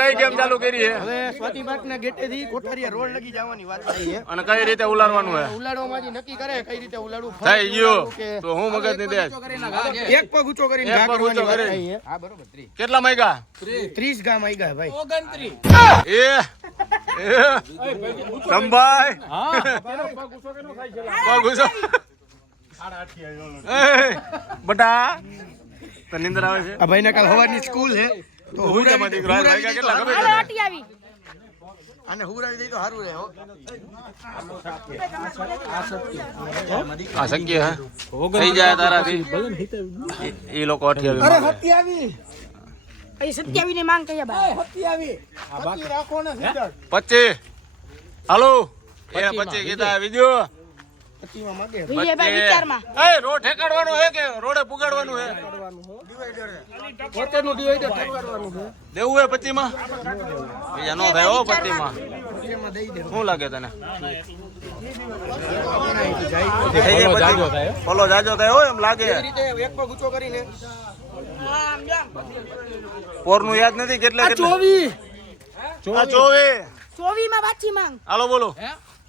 કઈ ગેમ ચાલુ કરી છે? હવે સ્વાતિ પાર્ક ના ગેટે થી કોઠારીયા રોડ લગી જવાની વાત થઈ છે. અને કઈ રીતે ઉલાડવાનું છે? ઉલાડવામાં જ નક્કી કરે કઈ રીતે ઉલાડવું. થઈ ગયો તો હું મગજ ની દે. એક પગ ઊંચો કરીને એક ઘા પગ ઊંચો કરવાની વાત કરી. થઈ છે. હા બરોબર 30. કેટલા માંગ્યા? 30 ઘા માંગ્યા ભાઈ. 29 સંભાઈ પગ ઊંચો. બટા તો નિંદર આવે છે. આ ભાઈ ને કાલ સવારની સ્કૂલ છે તો હુરામાં દીકરો વાગ્યા કેટલા ખબર છે? આને હુરાવી દઈ તો સારું રહે હો. આ શક્ય હે થઈ જાય તારાથી એ લોકો 28 અરે 27 27 ની માંગ કઈ બા 27 બાકી રાખો ને સીધા 25 હાલો એ 25 કીધા વિડિયો 25 માં માંગે વિજયભાઈ વિચારમાં એ રોડ ઠેકાડવાનો હે કે રોડે પુગાડવાનું હે? પોતેનું ડિવાઈડર કરવાનું છે. દેવું હે 25 માં? બીજા નો થાય હો 25 માં. એમાં દઈ દે. શું લાગે તને? જાય ઓલો જાજો થાય હો એમ લાગે. એ રીતે એક પગ ઊંચો કરીને પોરનું યાદ નથી કેટલા કેટલા? 24 આ 24 24 માં પાછી માંગ હાલો બોલો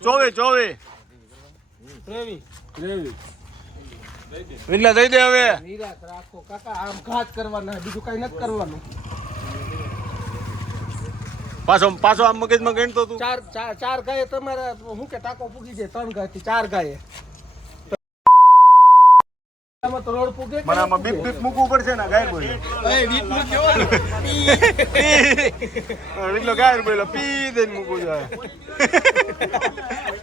24 વિલા દઈ દે હવે. નિરાશ રાખો કાકા આમ ઘાત કરવાના બીજું કઈ નથી કરવાનું. પાછો આમ મગજમાં ગણતો તું. ચાર ગાય તમારે શું કે ટાકો પૂગી જાય 3 ગાય થી 4 ગાય આમાં તો રોડ પૂગે મને આમાં બીપ બીપ મૂકવું પડશે ને ગાય બોલે. એ બીટ નું કેવો વિલો ગાય બોલે પી દઈને મૂકવું જોઈએ.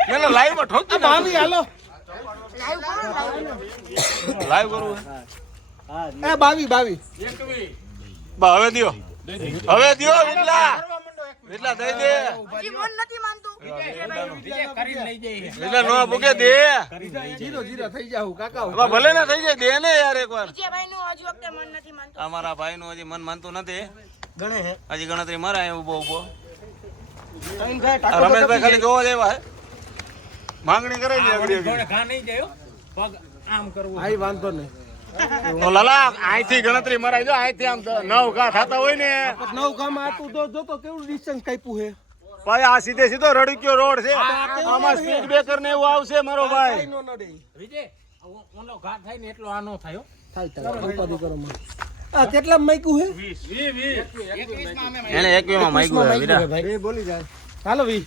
મેલો લાઈવ માં ઠોકી ભાવી હાલો લાઈવ કરવું એ 22 બા હવે દિયો વિલા દઈ દે. હજી મન નથી માનતું વિલા નો મૂકે દે. 0-0 થઈ જાવ કાકા હવે ભલે ને થઈ જાય દે ને યાર એકવાર. વિજયભાઈ નું હજી વખતે મન નથી માનતું અમારા ભાઈ નું હજી મન માનતું નથી. ગણે હે હજી ગણતરી મરાય ઉભો ત્રણ ગાય ટાકો રમેશભાઈ ખાલી જોવા જેવા હે માંગણી કરે છે આગળ આઈ વાંધો નહીં તો લાલા અહીંથી ગણતરી મરાય જો અહીંથી આમ 9 ઘા થતા હોય ને 9 ગામમાં આતું તો જો તો કેવું ડિસ્ટન્સ કાપ્યું હે ભાઈ આ સીધો રડક્યો રોડ છે આમાં સ્પીડ બ્રેકર ને એવું આવશે મારો ભાઈ. નો નડે વિજય ઓનો ઘાટ થાય ને એટલો આનો થાય થાય ઉપાધિ કરો માં આ કેટલા માઈકું હે એને 21 માં માગ્યું હે વીરા. ભાઈ બોલી જાય હાલો વી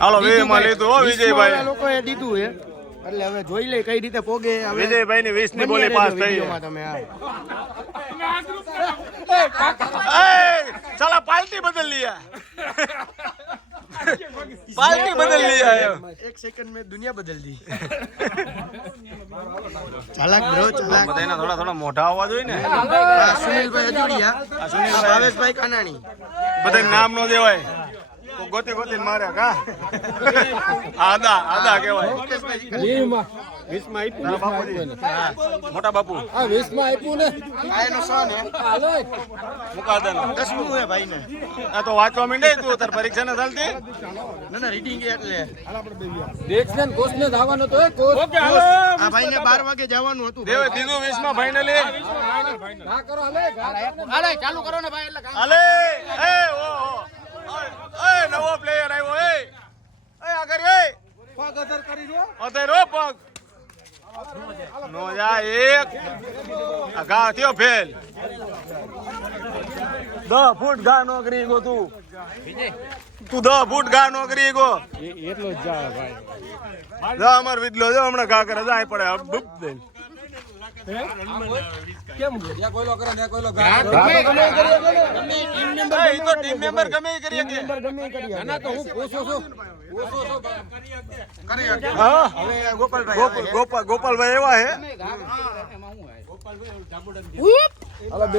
હાલો વે માં લીધું હો વિજયભાઈ. લોકોએ દીધું હે એટલે હવે જોઈ લે કઈ રીતે પોગે હવે વિજયભાઈ ની 20 ની બોલી પાસ થઈ છે. તમે એ સાલા પાર્ટી બદલ लिया पार्टी बदल लिया है. 1 सेकंड में दुनिया बदल दी चालाक ब्रो चालाक બધાયના થોડા મોઢા આવવા જોઈએ ને. સુનિલભાઈ અજોડિયા આ સુનિલભાઈ ભાવેશભાઈ કાનાણી બધા નામ નો દેવાય ગોતી મારે કા આદા કહેવાય. તારા બાપુજી. હા, મોટા બાપુ આ 20 માં આપ્યું ને આ એનો સન હે હાલો મુકાદન 10મું હે ભાઈ ને આ તો વાંચવા માંડે તું તાર પરીક્ષા ન ચાલતી. ના રીડિંગ એટલે દેખન કોસ ને ધાવાનો તો એ કોસ આ ભાઈ ને 12 વાગે જવાનું હતું દેવે દીધું 20 માં ફાઇનલી. ના કરો હાલે હાલે ચાલુ કરો ને ભાઈ એટલે હાલે એ ઓ ઓય નવો પ્લેયર આવ્યો એ આગળ એ પગ અધર કરી દો અધેરો પગ નો જા એક આ ઘા થયો ફેલ 10 ફૂટ ઘા નો કરી ગયો તું 10 ફૂટ ઘા નો કરી ગયો એટલો જ જા ભાઈ જા અમાર વિદલો જો હમણાં ઘા કરે જાય પડે બુપ દે કેમ યા કોઈલો કરે ને કોઈલો એ તો ટીમ મેમ્બર ગમે ઈ કરીએ કે ના તો હું પૂછું છું હા હવે ગોપાલભાઈ ગોપાલભાઈ એવા હે હાલો બે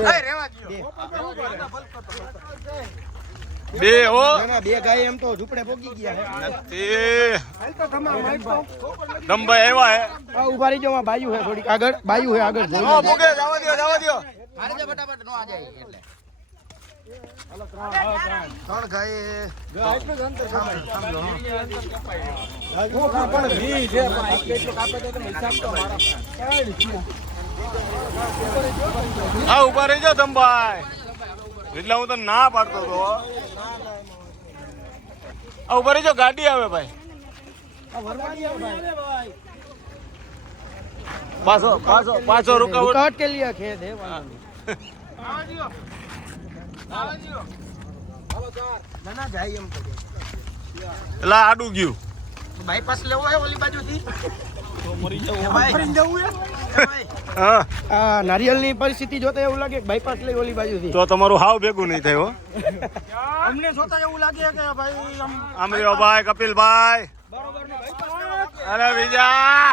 બે હો ના બે ગાય એમ તો ઝૂપડે પોગી ગયા તે દંભાઈ એવા હે હે ઉભા રહી જાવ બાયુ હે થોડીક આગળ બાયુ હે આગળ હા ભૂગે જવા દ્યો મારે જે ફટાફટ નો આ જાય એટલે 3 ગાય એટલું જ અંતર સાંભળો પણ વી છે પણ એટલું કાપે તો હિસાબ તો મારા હા ઉભા રહી જાઓ દંભાઈ એટલે હું તો ના પાડતો હતો ઉભા રહેજો ગાડી આવે ભાઈ પાછો રૂકાવટ કાટ કે લીયા ખેદ હે ના જાય એમ કહે એટલે આડું ગયું બાયપાસ લેવો હે ઓલી બાજુથી તો મરી જવું જવું હે હા આ નારિયેળની પરિસ્થિતિ જોતા એવું લાગે કે બાયપાસ લઈ ઓલી બાજુથી તો તમારું હાવ ભેગું નહીં થાય હો અમને જોતા એવું લાગે કે ભાઈ આમ રહ્યો ભાઈ કપિલભાઈ બરોબર ને બાયપાસ અરે બીજા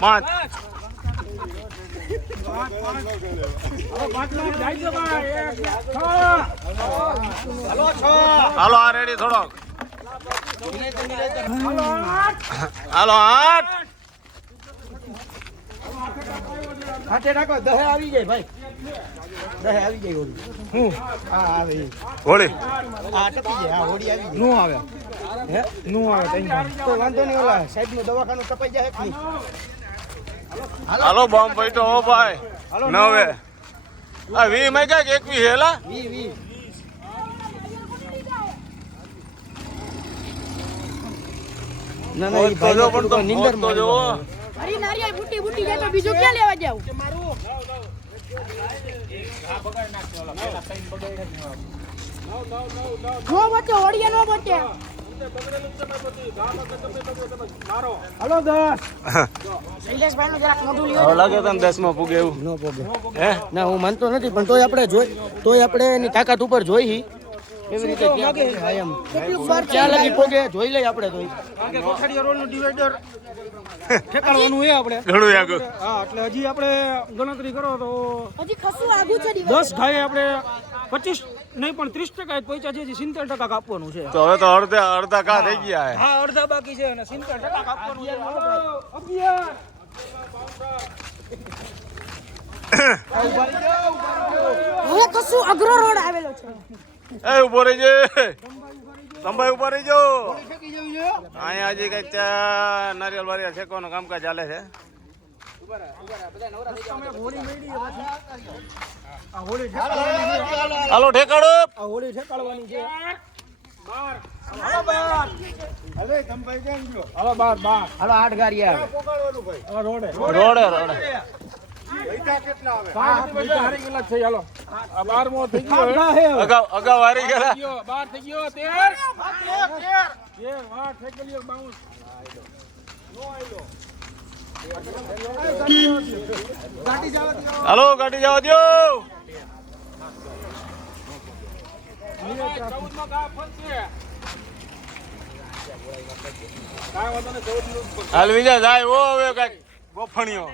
5 હાલો આ રેડી થોડોક હાલો 8 હાથે રાખો દહે આવી જાય ભાઈ દહે આવી જાય હોડી હું આ આવે હોળી આ ટપી જાય આ હોડી આવી જાય નું આવે હે નું આવે ટેન્શન તો વાંધો નહીં ઓલા સાહેબ નું દવાખાનું કપાઈ જાય કે નહીં હાલો બોમ્બ પૈટો હો ભાઈ નવે આ 20 માં ક્યાંક 21 હેલા 20 ના ના ઈ ભાઈ પણ તો નિંદર તો જો અરે નારિયેળ બુટી બુટી જાય તો બીજું ક્યાં લેવા જાવ નો બચે હોડિયા નો બચે હાલો 10 શૈલેષભાઈ નું જરાક મોઢું હવે લાગે તને 10 માં પૂગે એવું નો પોગે હે ના હું માનતો નથી પણ તોય આપણે એની તાકાત ઉપર જોઈ એવી રીતે ક્યાં એમ ક્યાં લગી પોગે જોઈ લઈ આપણે તોય કારણ કે કોઠાડીયા રોડ નું ડિવાઈડર ઠેકાણવાનું હે આપણે ઘણું આગળ હા એટલે હજી આપણે ગણતરી કરો તો હજી ખસું આગું છે 10 ઘાએ આપણે 25 નહીં પણ 30% પહોંચ્યા છે હજી 70% કાપવાનું છે તો હવે તો અડધા કા થઈ ગયા હે હા અડધા બાકી છે અને 70% કાપવાનું છે હવે કશું અઘરો રોડ આવેલો છે એ ઉભો રહી જે સંભાઈ ઉભો રહી જો અહીંયા હજી કઈક નારિયેળ વારિયેળ ઠેકવાનું કામકાજ ચાલે છે હાલો ઠેકાડો આ હોળી ઠેકાડવાની છે હાલો 8 ગાડિયા રોડે રોડે અગાઉ હારી ગયેલા હાલો ગાડી જવા દો હાલ બીજા જાય ઓ હવે કઈક ગોફણીઓ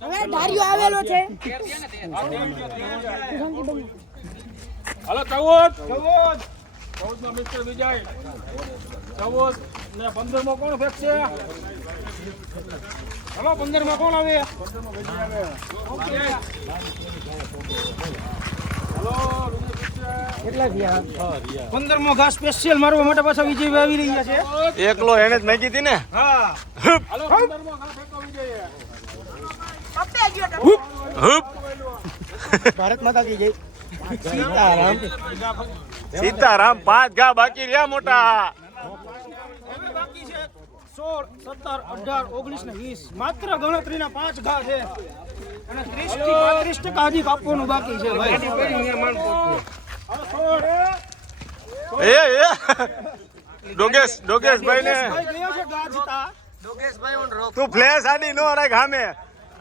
હવે ધાર્યો આવેલો છે હાલો 14 માં મિસ્ટર વિજય 14 ને 15 માં કોણ ફેંકશે હાલો 15 માં કોણ આવે 15 કેટલા થયા 15 મો ઘા સ્પેશિયલ મારવા માટે પાછા વિજય આવી રહ્યા છે એકલો એને જ નાખી હતી ને હા હાલો 15 માં ઘા ફેંકો વિજય પપ્પે ગયો તો હુપ ભારત માતા કી જય સીતારામ સીતારામ 5 ઘા બાકી રહ્યા મોટા બાકી છે 16 17 18 19 ને 20 માત્ર ગણતરીના 5 ઘા છે અને 30 થી 35% હજી કાપવાનું બાકી છે ભાઈ ડોગેશ ભાઈ ને ગયો છે ઘા જીતા તું ફ્લેશ આડી નો રાખ હામે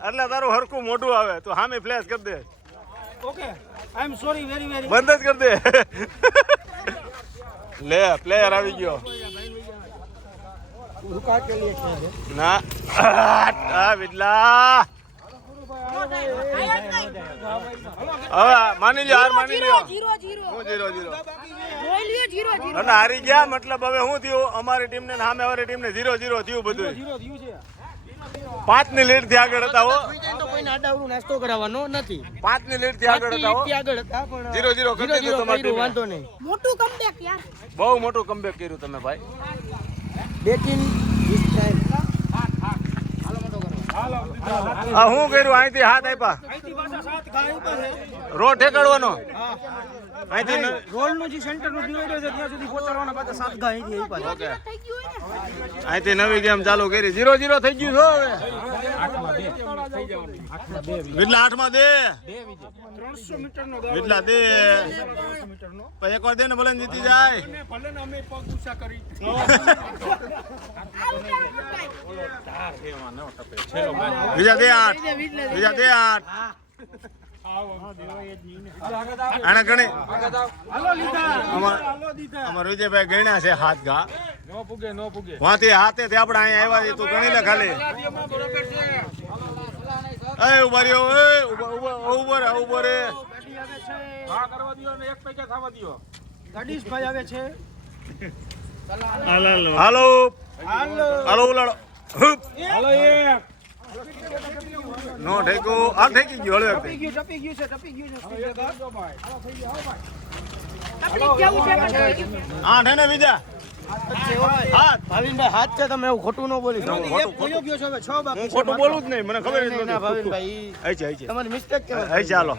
એટલે તારું હરખું મોઢું આવે તું હામે ફ્લેશ કરી દે okay I am sorry very very બંધ જ કરી દે લે પ્લેયર આવી ગયો રૂકા કે લીએ છે ના આ બિડલા હવે માની લ્યો હાર માની લ્યો 0-0 હું 0-0 જોઈ લ્યો 0-0 અને હારી ગયા મતલબ હવે શું થયું અમારી ટીમને ને સામે વાળી ટીમને 0-0 થયું બધું 0 થયું છે 5 ની લીડ થી આગળ હતા હો તો કોઈને આડાવડું નાસ્તો કરાવવાનો નથી 5 ની લીડ થી આગળ હતા હો આગળ હતા પણ 0-0 કરી દીધું તમારી ટીમે. વાંધો નહીં મોટું કમબેક યાર બહુ મોટું કમબેક કર્યું તમે ભાઈ બેટિંગ આ શું કર્યું અહીંથી હાથ આપ્યા અહીંથી પાછા 7 ઘા આપ્યા છે. રોડ ઠેકાડવાનો હા. અહીંથી ન- રોડનું જે સેન્ટરનું ડિવાઈડર છે ત્યાં સુધી પહોંચાડવાના પાછા 7 ઘા અહીંથી આપ્યા છે. ઓકે થઈ ગયું હોય ને અહીંથી નવી ગેમ ચાલુ કરી 0-0 થઈ ગયું છો હવે વિટલા 8 માં દે 300 મીટરનો દડો વિટલા દે 300 મીટરનો. પછી એકવાર દે ને ભલે ને જીતી જાય ભલે ને અમે પગ ઊંચા કરી બીજા દે 8 બીજા દે 8 આને ગણી હાલો લીધા અમાર હાલો દીધા. અમાર વિજયભાઈ ગણ્યા છે હાથ ઘા નો પૂગે વાંથી હાથેથી આપણે અહીંયા આવ્યા છીએ તું ગણી લે ખાલી બરોબર છે એ ઉભા રહ્યો એ ઉભો રે ઉભો રે ગાડી આવે છે. હા કરવા દો ને એક પૈસા થવા દો ગાડીશભાઈ આવે છે. હાલો હાલો હાલો ઉલાડો હુપ. હાલો એક નો ઠેકો આ ઠેકી ગયો હળવે ટપી ગયું છે ટપી ગયું છે. તકલીફ જેવું છે પણ થઈ ગયું છે. આઠ હે ને બીજા હાથ ભાવિનભાઈ હાથ છે તમે એવું ખોટું ન બોલી શકો. ખોટું, એક ખોયો ગયો છે હવે 6 બાકી હું છે. ખોટું બોલું જ નહીં મને ખબર જ નહીં, ના, નથી ભાવિનભાઈ અહીં છે અહીં છે તમારી મિસ્ટેક કેવાય. અહીં ચાલો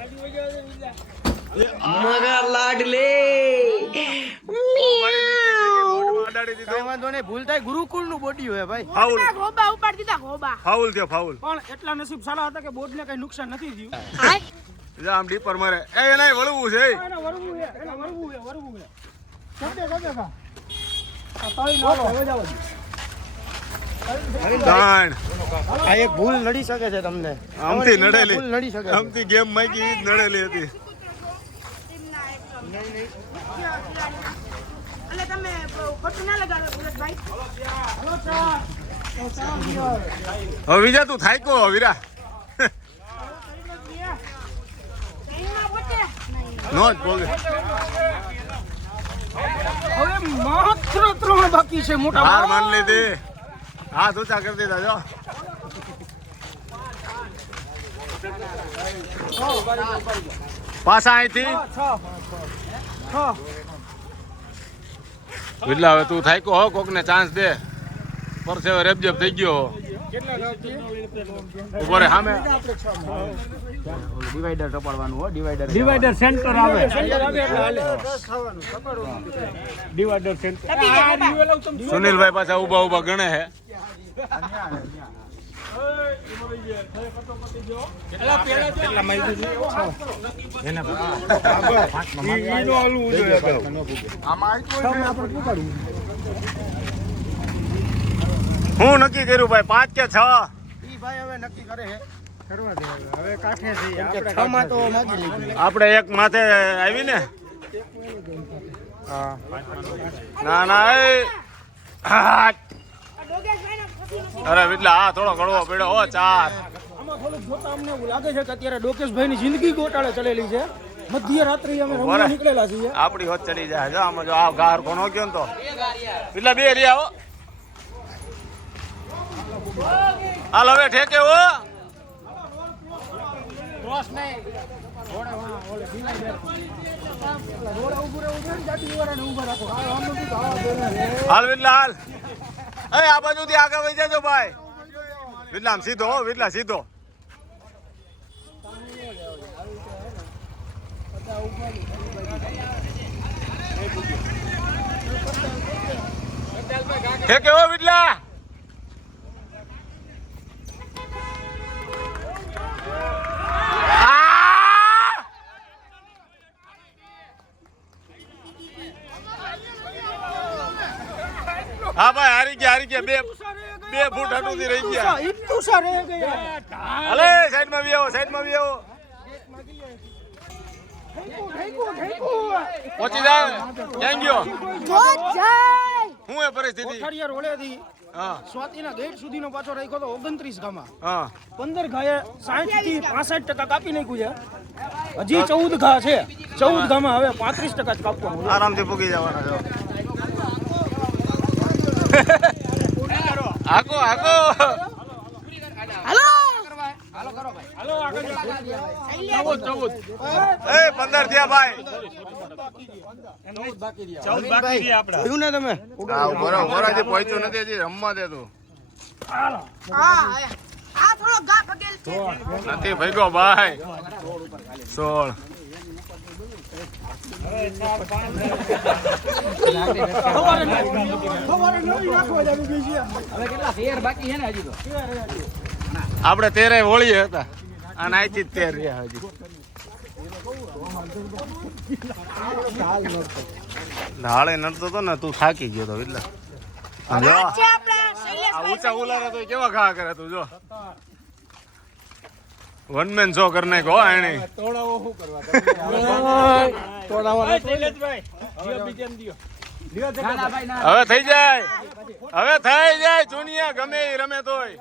કઈ વાંધો નહીં, ભૂલ થાય ગુરુકુળનું બોડી હોય ભાઈ. ફાઉલ ના, ગોબા ઉપાડી દીધા ગોબા ફાઉલ થયો ફાઉલ પણ એટલા નસીબ સારા હતા કે બોર્ડને કઈ નુકસાન નથી થયું. જા આમ ડીપર મારે એ એનાય વળવું છે એને વરવું છે, એને વરવું છે, વરવું છે. ચાલે, ચાલે, કા. આ તાળી નાખો, હવે જાઓ. દાણ આ એક ભૂલ નડી શકે છે તમને. આમથી તમારી નડેલી ભૂલ નડી શકે છે. આમથી ગેમ માંગી ઈ જ નડેલી હતી એટલે તમે ખોટું ના લગાડો ભરતભાઈ. હવે બીજા તું થાયકો વીરા જઈમાં પતે. નો જ બોલે હવે માત્ર 3 બાકી છે મોટા હાર ભાઈ. માન લીધી હાથ ઊંચા કરી દીધા જો પાછા અહીંથી એટલે હવે તું થાયકો હો કોક ને ચાન્સ દે પરસેવો રેબજેબ થઈ ગયો ઉપર સામે ડિવાઈડર ટપાડવાનું હો, ડિવાઈડર. ડિવાઈડર સેન્ટર આવે સેન્ટર આવે એટલે હાલે. ડિવાઈડર સેન્ટર તપી ગયા ગોબા. સુનિલભાઈ પાછા ઉભા ઉભા ગણે હે હું નક્કી કર્યું ભાઈ 5 કે 6 ઈ ભાઈ હવે નક્કી કરે છે. કરવા દે હવે કાઠે જઈએ. કેમ કે 6 માં તો માગી લીધી. આપણે એક માથે આવી ને ના ના એ હા. ડોગેશભાઈને ખોટી નથી. અરે એટલે હા થોડો ઘડવો પડ્યો હો 4 આમાં થોડુંક જોતા અમને એવું લાગે છે કે અત્યારે ડોકેશભાઈની જિંદગી ગોટાળે ચલેલી છે. મધ્ય રાત્રિ અમે રમવા નીકળેલા છીએ. આપડી હોત ચડી જાય જો આમાં જો આ ગાર કોનો ગયો ને તો એટલે બે રહ્યા હો હાલ હવે ઠેકે હો હાલ વિટલા હાલ એ આ બાજુથી આગળ વહી જાજો ભાઈ વિટલા આમ સીધો હો વિટલા સીધો ઠેકે હો વિટલા હા ભાઈ હારી ગયા બે ફૂટ હટુથી રહી ગયા ઇત્તુ સારે ગયા. અલે સાઈડમાં બી આવો પહોંચી જાય ક્યાં ગયો જો જાય. શું એ પરિસ્થિતિ કોઠારીયા રોડેથી હા સ્વાતિના ગેટ સુધીનો પાછો રાખ્યો તો 29 ગામાં. હા 15 ઘાએ 60 થી 65% કાપી નાખ્યું છે. હજી 14 ઘા છે. 14 ઘામાં હવે 35% જ કાપવાનું છે. આરામથી પૂગી જવાના છો હાકો હાકો હાલો. એ 15 થયા ભાઈ જોયું ને તમે? હા બરાબર પહોંચ્યું નથી હજી રમવા દે તું હા આ થોડો ગા ભગેલ છે નથી ભાઈગો ભાઈ 16 આપણે 13 હોળીએ હતા અને આઈથી જ 13 રહ્યા હજી ઢાળે નડતો તો ને તું થાકી ગયો તો એટલે જો આ છે આપણે આ શૈલેષભાઈ ઊંચા ઉલારા તો કેવા ઘા કરે તું જો વન મેન શો કરી નાખ્યો એને હવે થઈ જાય ચુનિયા ગમે ઈ રમે તોય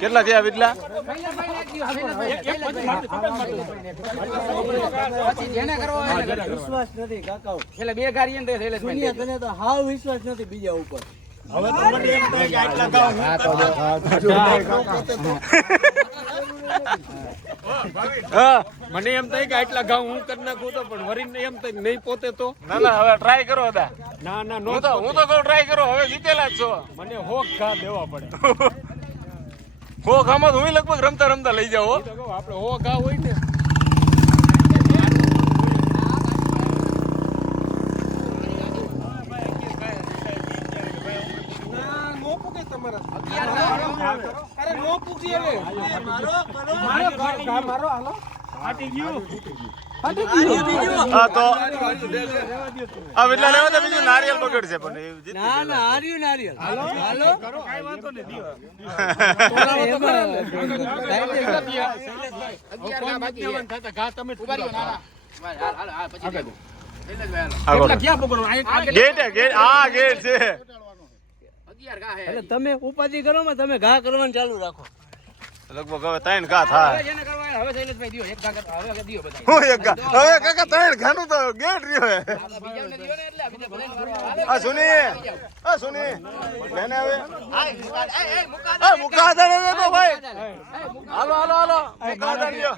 કેટલા થયા વિટલા વિશ્વાસ નથી કાકા એટલે બે ગાડી ને તને તો હાવ વિશ્વાસ નથી બીજા ઉપર મને એમ થાય કે આટલા ઘા હું કરી નાખું તો પણ વરીને એમ થાય નહીં પોતે તો ના હવે ટ્રાય કરો દા ના હું તો કહું ટ્રાય કરો હવે જીતેલા જ છો મને હોક ઘા દેવા પડે હો ગામમાં હું લગભગ રમતા લઈ જાઓ હો. તો કહું આપણે હો ઘા હોય ને હા તો આ વિટલા લેવા તો બીજું નારિયેલ બગડશે પણ એ જીતી ના ના હાર્યું નારિયેલ હાલો ગેટ છે એટલે તમે ઉપાધિ કરો માં તમે ઘા કરવાનું ચાલુ રાખો લગભગ હવે 3 ઘા થાય જેને કરવા હવે શૈલેષભાઈ દિયો એક ઘા કરતા હવે દિયો બધા હું એક ઘા હવે કાકા 3 ઘાનું તો ગેટ રહ્યો હે બીજાને દિયો ને એટલે બીજા ભલે આ સુની લેને હવે આ મુકાદા ને તો ભાઈ હાલો મુકાદા લ્યો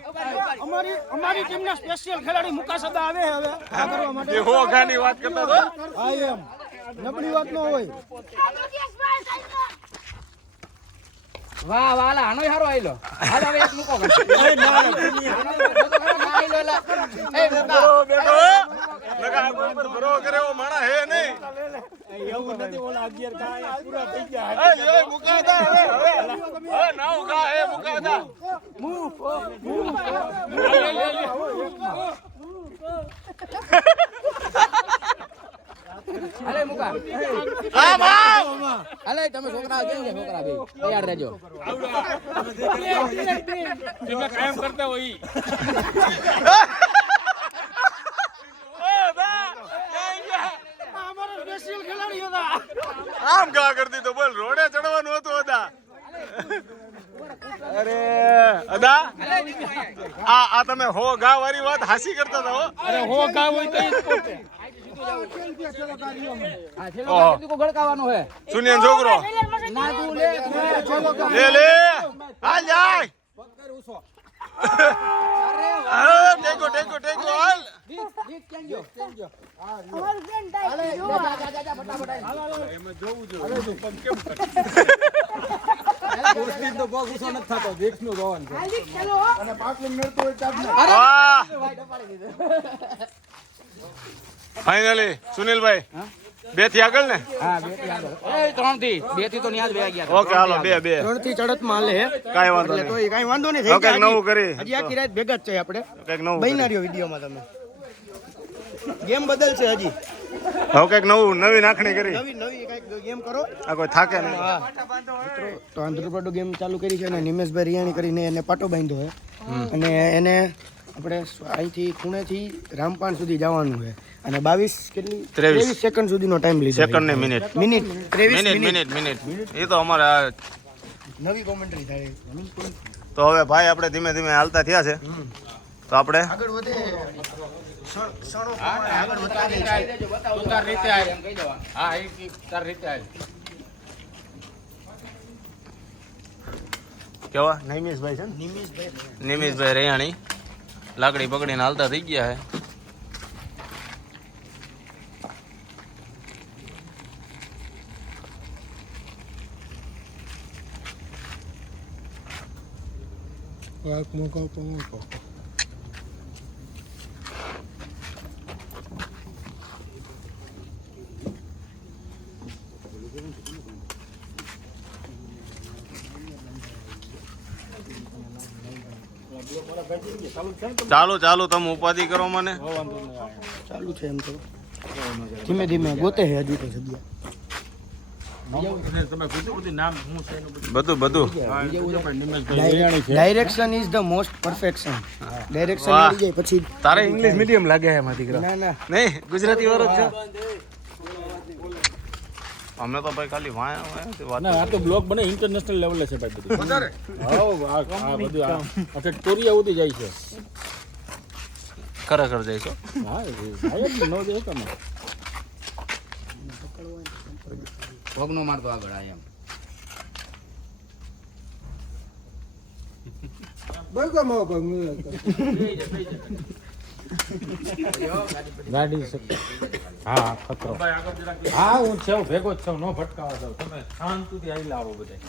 અમારી ટીમના સ્પેશિયલ ખેલાડી મુકાસદા આવે હવે આ કરવા માટે એ હો ઘાની વાત કરતા તો હા એમ નબળી વાત ન હોય યોગેશભાઈ સાઈડ વાહ વાલા આનો હારો આઈલો હાલ હવે એક મૂકો બેટો લગા કોઈ પર ભરો કરે એવો માણા હે નહીં એવું નથી ઓલા 11 ઘા અહીંયા પૂરા થઈ ગયા એ મુકાદા હવે નાવ ઘા હે મુકાદા અરે મુકા આ ભાવ અલે તમે છોકરા કેમ છે છોકરા બે તૈયાર રહેજો તમે કાયમ કરતા હોય ઈ આમ ઘા કરતી તો બોલ રોડે ચડવાનું હતું અદા અરે અદા આ તમે હો ઘા વાળી વાત હાસી કરતા હતા હો અરે હો ઘા હોય તો ઈ જ પોતે આ છેલ્લો કેટલી કો ગળકાવાનો હે સુનિયન છોકરો ના તું લે લે હાલ જાય ટેકો હાલ દીક કેમ ગયો અમારું ફ્રેન્ડ ડાય જો જા ફટાફટ એમાં જોવું જોઈએ તો પગ કેમ કરે દોસ્તી તો બહુ ગુસ્સો નથી થતો દેખનું જોવાનું છે હાલી ચલો અને પાટલું મેળતું હોય ચાપ વાહ વાઈટ પાડી દીધો ફાઇનલી સુનિલભાઈ 2 થી આગળ ને હા 2 થી આગળ એ 3 થી 2 થી તો ન્યા જ બે ગયા ઓકે હાલો 2 3 થી ચડત માં હાલે કાઈ વાંધો એટલે નહીં તો કઈ વાંધો નહીં હવે કંઈક નવું કરી હજી આખી રાત ભેગા જ છે આપણે કંઈક નવું બૈનારીઓ વિડીયોમાં તમે ગેમ બદલશે હજી હવે કંઈક નવી નાખણી કરી નવી કઈક ગેમ કરો આ કોઈ થાકે નહીં હા મિત્રો તો આંધ્રપાટો ગેમ ચાલુ કરી છે અને નિમેશભાઈ રિયાણી કરીને એને પાટો બાંધ્યો છે અને એને આપણે અહીંથી પુણેથી રામપાણ સુધી જવાનું છે અને 22 કેટલી 23 સેકન્ડ સુધીનો ટાઈમ લીધો સેકન્ડ ને મિનિટ મિનિટ 23 મિનિટ એ તો અમારે નવી કોમેન્ટ્રી થાય તો હવે ભાઈ આપણે ધીમે ધીમે હાલતા થયા છે તો આપણે આગળ વધે તાર રીતે આય હા એ તાર રીતે આય કેવા નિમેશભાઈ છે ને નિમેશભાઈ રૈયાણી લાકડી પકડીને હાલતા થઈ ગયા છે ચાલુ ચાલુ તમે ઉપાધિ કરો મને. ચાલુ છે એમ તો ધીમે ધીમે ગોતે છે હજુ તો જગ્યા. બધું બધું direction is the most perfection. Direction વાહ. મળી જાય પછી તારે ઇંગ્લિશ મીડિયમ લાગે છે એમાંથી ના ના નહીં ગુજરાતી વાળો જ છે. અમે તો ભાઈ ખાલી વાયા ના આ તો બ્લોગ બને ઇન્ટરનેશનલ લેવલે છે ભાઈ બધું વધારે આ બધું આ કોરિયા સુધી જાય છે ખરેખર જઈશો. હા સાહેબ નો દે તમે પગનો મારતો આગળ આ એમ ગાડી હા ખતરો હા હું છે ભેગો જ છું નો ભટકાવા જાવ તમે શાંતિથી આવી લાવો બધા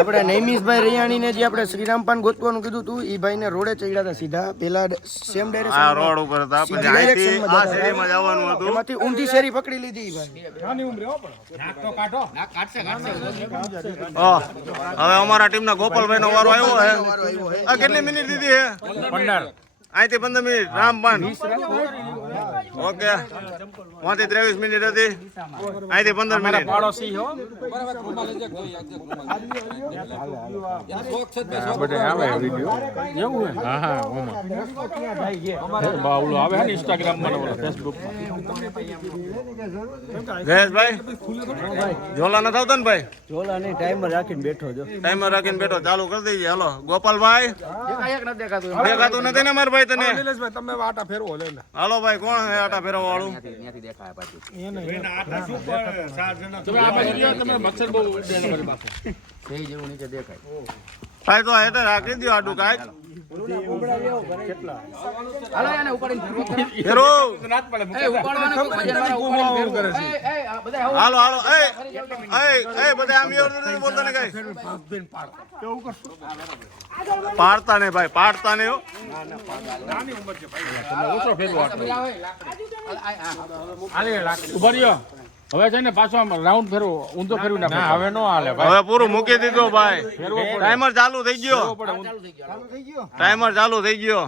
આપણે નૈમિષભાઈ રૈયાણીને જે આપણે શ્રીરામપાન ગોતવાનું કીધું હતું એ ભાઈને રોડે ચડ્યા હતા સીધા પેલા સેમ આ ડાયરેક્શન રોડ ઉપર હતા પછી અહીંથી આ શેરીમાં જવાનું હતું. એમાંથી ઊંધી શેરી પકડી લીધી ઈ ભાઈ. નાક કાઢો કાઢશે હા. હવે અમારા ટીમના ગોપાલભાઈ નો વારો આવ્યો છે. આ કેટલી મિનિટ દીધી છે? 15 અહીંથી 15 મિનિટ રામપાન. ઓકે 23 મિનિટ હતી અહીંથી 15 મિનિટ. પાડોશી હો બધા આવે વિડિયો એવું હે હા હા ઓમાં બાવલો આવે હે ઇન્સ્ટાગ્રામ માં ઓલો ફેસબુક માં જયેશભાઈ ઝોલા નથી આવતા ને ભાઈ? ઝોલા નહીં ટાઈમર રાખીને બેઠો જો. ટાઈમર રાખીને બેઠો ચાલુ કરી દઈએ. હાલો ગોપાલભાઈ દેખાતું નથી ને મારા ભાઈ તને? તમે વાટા ફેરવો લે હાલો ભાઈ કોણ છે આટા ફેરવવા વાળું? ત્યાંથી દેખાય પાછું તમે આ બાજુ લ્યો તમે મચ્છર બહુ ઉડે ને મારી બાપુ થઈ જેવું નીચે દેખાય ભાઈ તો હેઠળ રાખી દો આડું કાંઈક. હાલો એને ઉપાડીને ફેરવો કરો. ફેરવો. એ ઉપાડવાનો કોઈ વજન વાળા ઉપાડીને ફેરવો. એ આ બધા આવો. હાલો હાલો એ બધા આમ એવડું નથી બોલતા ને કઈ. પાડતા ને ભાઈ પાડતા ને હો. ઓછો ફેરવો તમે આવો, ઉભા રહ્યો હવે છે ને પાછો આમ રાઉન્ડ ફેરવો ઊંધો ફેરવી નાખો ના હવે નો હાલે હવે પૂરું મૂકી દીધું ભાઈ. ટાઈમર ચાલુ થઈ ગયો. ટાઈમર ચાલુ થઈ ગયો.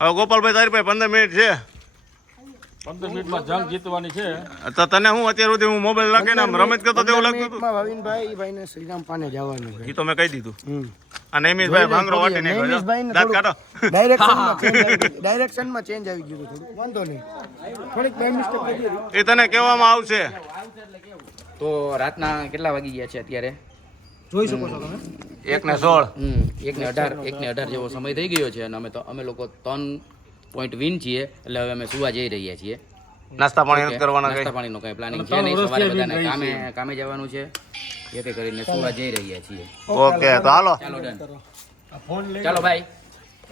હવે ગોપાલભાઈ તારી પાસે 15 મિનિટ છે. 15 મિનિટમાં જંગ જીતવાની છે તો તને હું અત્યાર સુધી હું મોબાઈલ લાગીને આમ રમત કરતો તેવું લાગતું હતું. ભાવિનભાઈ ઈ ભાઈને શ્રીરામપાને જવાનું છે. એ તો મેં કહી દીધું. આ નૈમિષભાઈ ભાંગરો વાટી નાખ્યો. નૈમિષભાઈને દાંત કાઢો. ડાયરેક્શનમાં ચેન્જ આવી ગયું હતું થોડું. વાંધો નહીં થોડીક બાય મિસ્ટેક થઈ ગઈ. એ તને કહેવામાં આવશે. તો રાતના કેટલા વાગી ગયા છે અત્યારે? જોઈ શકો છો તમે. 1:16. 1:18 જેવો સમય થઈ ગયો છે અને અમે લોકો 3 પોઈન્ટ વિન છીએ એટલે હવે અમે સુવા જઈ રહ્યા છીએ. નાસ્તા પાણી નથી કરવાના કઈ? નાસ્તા પાણીનો કઈ પ્લાનિંગ છે નહીં. સવારે બધાને કામે જવાનું છે એકે કરીને સુવા જઈ રહ્યા છીએ. ઓકે તો હાલો ચાલો ડન. ચાલો બાય.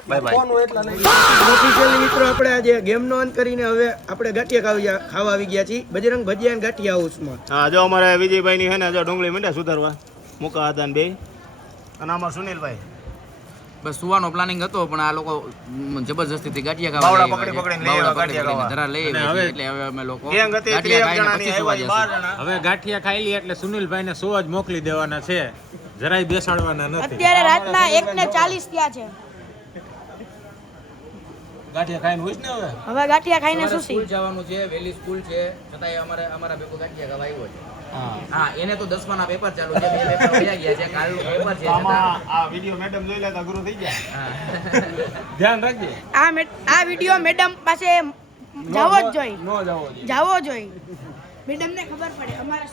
Bye bye. ઓફિશિયલી મિત્રો આપણે આજે ગેમનો અંત કરીને હવે આપણે ગાંઠિયા ખાવા આવી ગયા છીએ બજરંગ ભજીયા અને ગાંઠિયા હાઉસમાં. હા જો અમારે વિજયભાઈ ની છે ને જો ડુંગળી મીંડા સુધારવા મુકા હતા ને બે અને આમાં સુનિલભાઈ બસ સુવાનો પ્લાનિંગ હતો પણ આ લોકો જબરજસ્તીથી ગાંઠિયા બાવડા ખાવા પકડી પકડીને લઈ આવ્યા ગાંઠિયા ધરા લઈ આવ્યા એટલે હવે અમે લોકો ગેંગ હતી 30 જણાની આવ્યા 12 જણા. હવે ગાંઠિયા ખાઈ લઈએ એટલે સુનિલભાઈ ને 100 જ મોકલી દેવાના છે જરાય બેસાડવાના નથી. અત્યારે રાતના 1:40 થયા છે. ગાંઠિયા ખાઈને હોઈશ ને હવે હવે ગાંઠિયા ખાઈને અમારે સુસી. સ્કૂલ જવાનું છે વહેલી સ્કૂલ છે છતાંય અમારા ભેગો ગાંઠિયા ખાવા આવ્યો છે. હા એને તો 10મા ના પેપર ચાલુ છે 2 પેપર વયા ગયા છે કાલનું પેપર છે આમાં આ વિડિયો મેડમ જોઈ લેતા ગુરુ થઈ ગયા. ધ્યાન રાખજે આ વિડિયો મેડમ પાસે જાવો જ જોઈએ. નો જાવો જાવો જોઈએ. મેડમને ખબર પડે અમારા